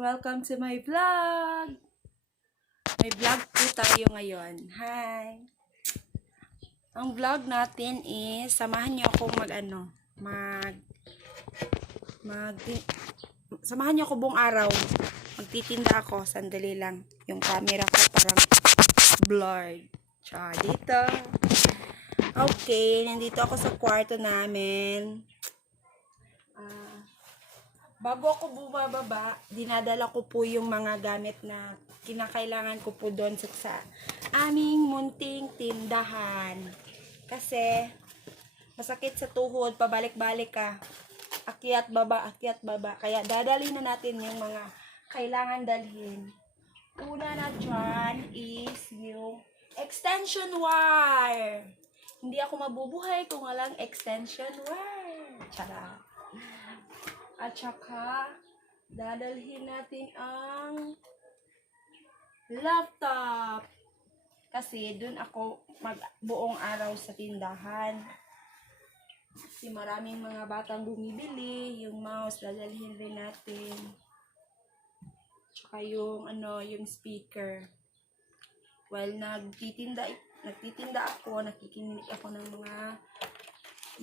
Welcome to my vlog! May vlog po tayo ngayon. Hi! Ang vlog natin is, samahan niyo ako samahan niyo ako buong araw. Magtitinda ako. Sandali lang. Yung camera ko parang blurred. Tsaka dito. Okay, nandito ako sa kwarto namin. Bago ako bumababa, dinadala ko po yung mga gamit na kinakailangan ko po doon sa aming munting tindahan. Kasi, masakit sa tuhod, pabalik-balik ka. Akyat, baba, akyat, baba. Kaya dadalhin na natin yung mga kailangan dalhin. Una na dyan is yung extension wire. Hindi ako mabubuhay kung walang extension wire. Charot. At saka, dadalhin natin ang laptop. Kasi, dun ako buong araw sa tindahan. Kasi maraming mga batang bumibili. Yung mouse, dadalhin rin natin. Tsaka yung, yung speaker. While nagtitinda ako, nakikinig ako ng mga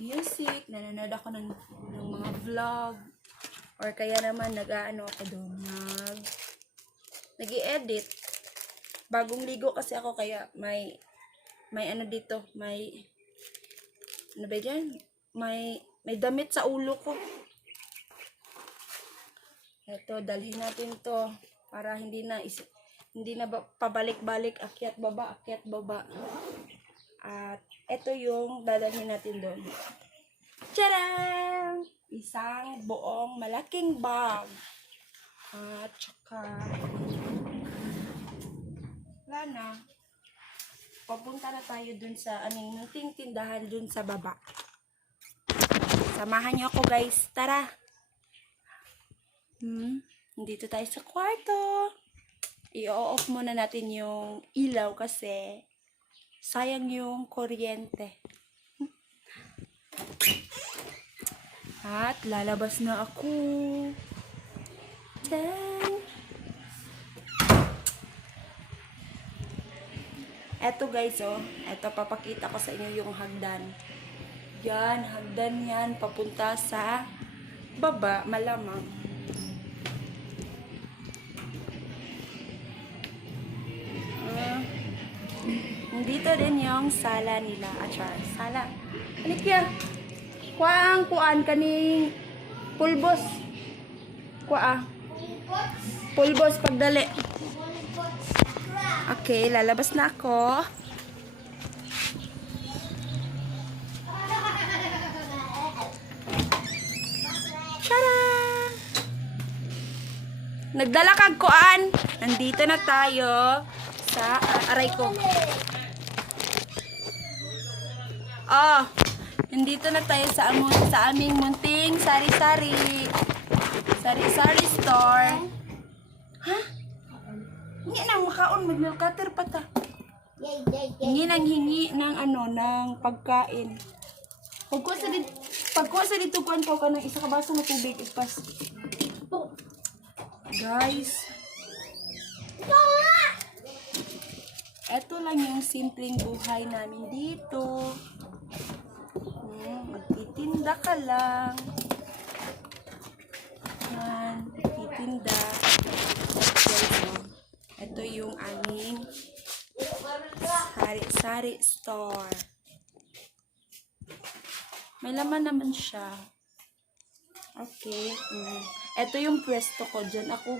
music, nanonood ako ng mga vlog. Or kaya naman ako doon, nag-i-edit. Bagong ligo kasi ako kaya may dito, may damit sa ulo ko. Ito, dalhin natin to para hindi na pabalik-balik, akyat baba. At ito yung dadalhin natin doon. Tadam! Isang buong malaking bag. At saka wala na. Papunta na tayo dun sa aming munting tindahan dun sa baba. Samahan niyo ako guys. Tara! Dito tayo sa kwarto. I-off muna natin yung ilaw kasi sayang yung kuryente. At lalabas na ako. Dang. Eto guys, eto papakita ko sa inyo yung hagdan. Yan, hagdan yan, papunta sa baba, malamang. Dito din yung sala nila. Sala. Alikya. Kuan kaning pulbos. Pulbos pagdali. Okay, lalabas na ako. Tada! Nagdala kag kuan. Nandito na tayo sa aray ko. Nandito na tayo sa aming munting sari-sari store. Ha? Hingi nang makaon, mag-milk cutter pa ta. Hingi ng ng pagkain. Pagkuha sa dito kuan ko kanang isa ka baso ng tubig ipas. Guys. Ito lang yung simpleng buhay namin dito. Magtitinda ka lang. Magtitinda. Ito yung aming sari-sari store. May laman naman siya. Okay. Ito yung pwesto ko. Diyan ako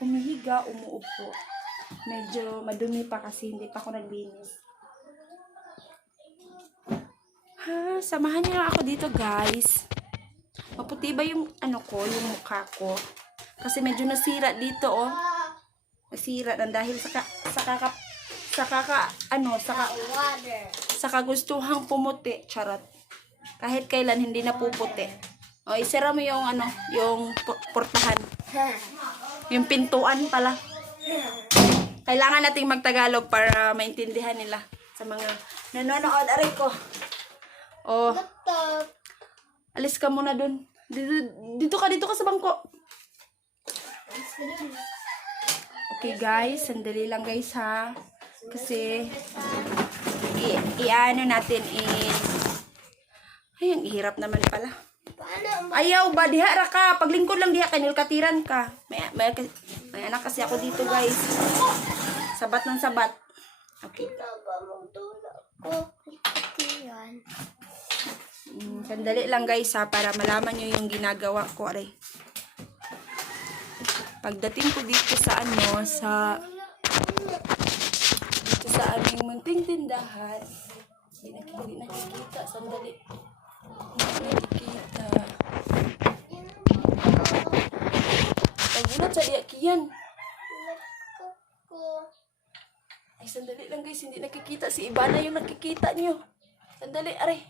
humihiga, umuupo. Medyo madumi pa kasi hindi pa ako naglinis. Samahan niyo ako dito guys. Maputi ba yung yung mukha ko? Kasi medyo nasira dito Nasira dahil sa kagustuhang pumuti. Charot. Kahit kailan hindi na puputi. Isira mo yung yung portahan. Yung pintuan pala. Kailangan nating magtagalog para maintindihan nila sa mga nanonood. Aray ko. Alis ka muna dun. Dito ka sa bangko. Okay guys, sandali lang guys ha. Kasi i-ano natin ay, ang hirap naman pala. Ayaw ba diha ra ka? Paglingkod lang diha kanil katiran ka. May anak kasi ako dito guys. Sabat ng sabat. Okay. Sandali lang guys ha, para malaman nyo yung ginagawa ko. Aray. Pagdating ko dito sa dito sa aming munting tindahan, hindi nakikita. Sandali. Hindi nakikita. Pagbulat sa iyakiyan. Ay, sandali lang guys. Hindi nakikita. Si Ivana yung nakikita nyo. Sandali, aray.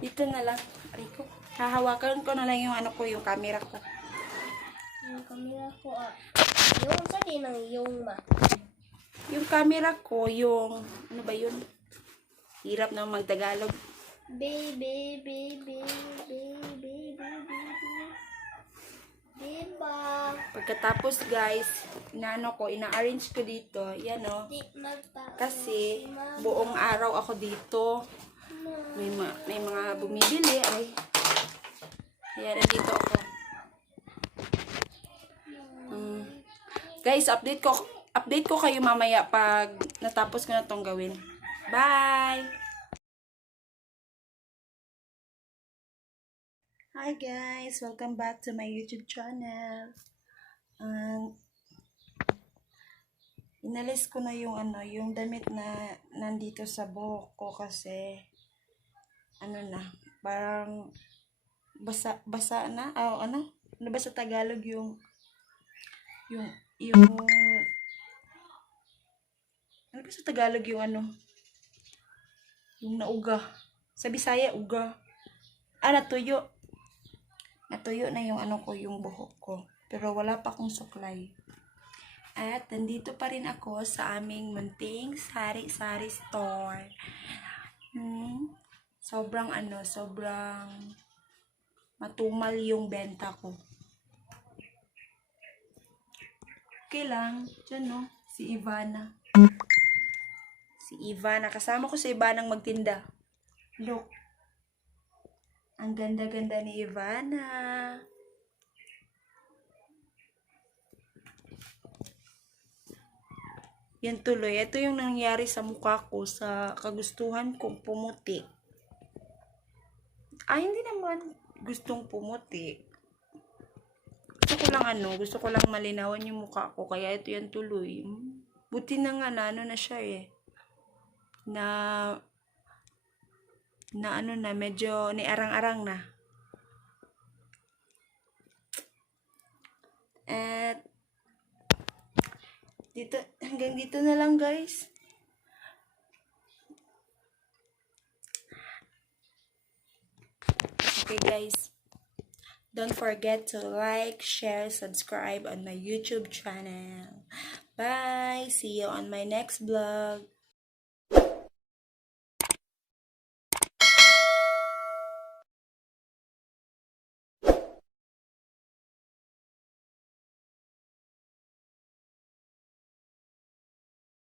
Dito na lang. Aray ko. Hahawakan ko na lang yung ano ko, yung camera ko. Yung camera ko, yung sa dinang yung Yung camera ko, yung, ano ba yun? Hirap na magtagalog. Baby. Diba? Pagkatapos guys, ina-arrange ko dito. Yan o. Kasi, buong araw ako dito. May mga bumibili. Ay. Ayan, nandito ako. Guys, update ko kayo mamaya pag natapos ko na tong gawin. Bye! Hi guys! Welcome back to my YouTube channel. Inalis ko na yung damit na nandito sa buhok ko kasi parang basa na. Ano ba sa Tagalog yung ano ba sa Tagalog yung nauga. Sa Bisaya, uga. Natuyo. Natuyo na yung yung buhok ko. Pero wala pa akong suklay. At nandito pa rin ako sa aming munting sari-sari store. Sobrang matumal yung benta ko. Okay lang. Diyan no, si Ivana. Kasama ko si Ivana magtinda. Look. Ang ganda-ganda ni Ivana. Yan tuloy. Ito yung nangyari sa mukha ko sa kagustuhan kong pumuti. Hindi naman gustong pumuti. Gusto ko lang malinawan yung mukha ko. Kaya ito yan tuloy. Buti na nga na siya na medyo niarang-arang na. At hanggang dito na lang guys. Okay guys. Don't forget to like, share, subscribe on my YouTube channel. Bye! See you on my next vlog.